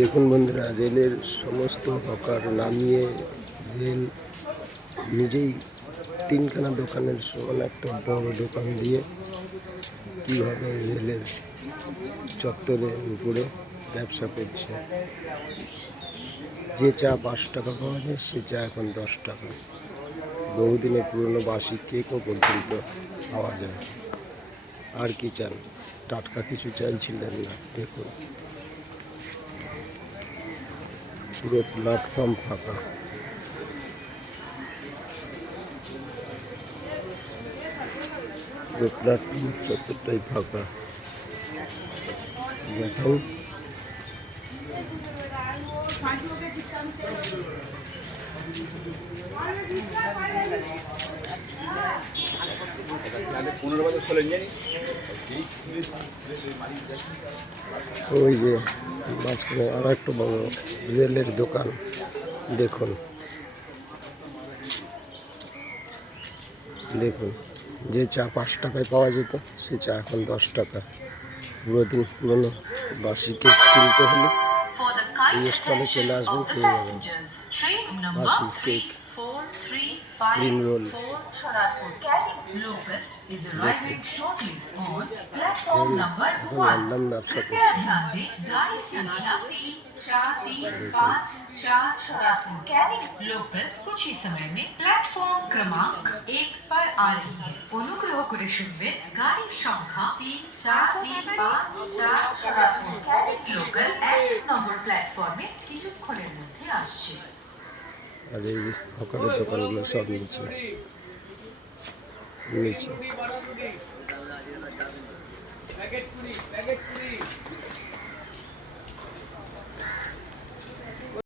দেখুন বন্ধুরা, রেলের সমস্ত হকার নামিয়ে রেল নিজেই তিনখানা দোকানের সমান একটা বড় দোকান দিয়ে কীভাবে রেলের চত্বরের উপরে ব্যবসা করছে। যে চা 5 টাকা পাওয়া যায় সে চা এখন 10 টাকা। বহুদিনের পুরনো বাসি কেকও পর্যন্ত পাওয়া যায়। আর কি চান? টাটকা কিছু চাইছিলেন না? দেখুন পুরো প্ল্যাটফর্ম ফাঁকা। পুরো প্ল্যাটফর্ম চত্বরটাই ফাঁকা। দেখুন ওই যে মাঝখানে আর একটা বড় রেলের দোকান। দেখুন দেখুন যে চা 5 টাকায় পাওয়া যেত সে চা এখন 10 টাকা। পুরনো বাসি কেক কিনতে হলে এই স্টলে চলে আসবেন, পেয়ে যাবেন বাসি কেক, ক্রিম রোল। লন্ডন ব্যবসা করছে। कुछ ही समय में प्लेटफॉर्म क्रमांक 1 पर आ रही है। অনুগ্রহ করে শুনবেন গাড়ির সংখ্যা 3-4-3-5-4 লোকাল 1 নম্বর প্ল্যাটফর্মে কিছুক্ষণের মধ্যে আসছে। আর এই হকারের দোকানগুলো সব নিচে নিচে।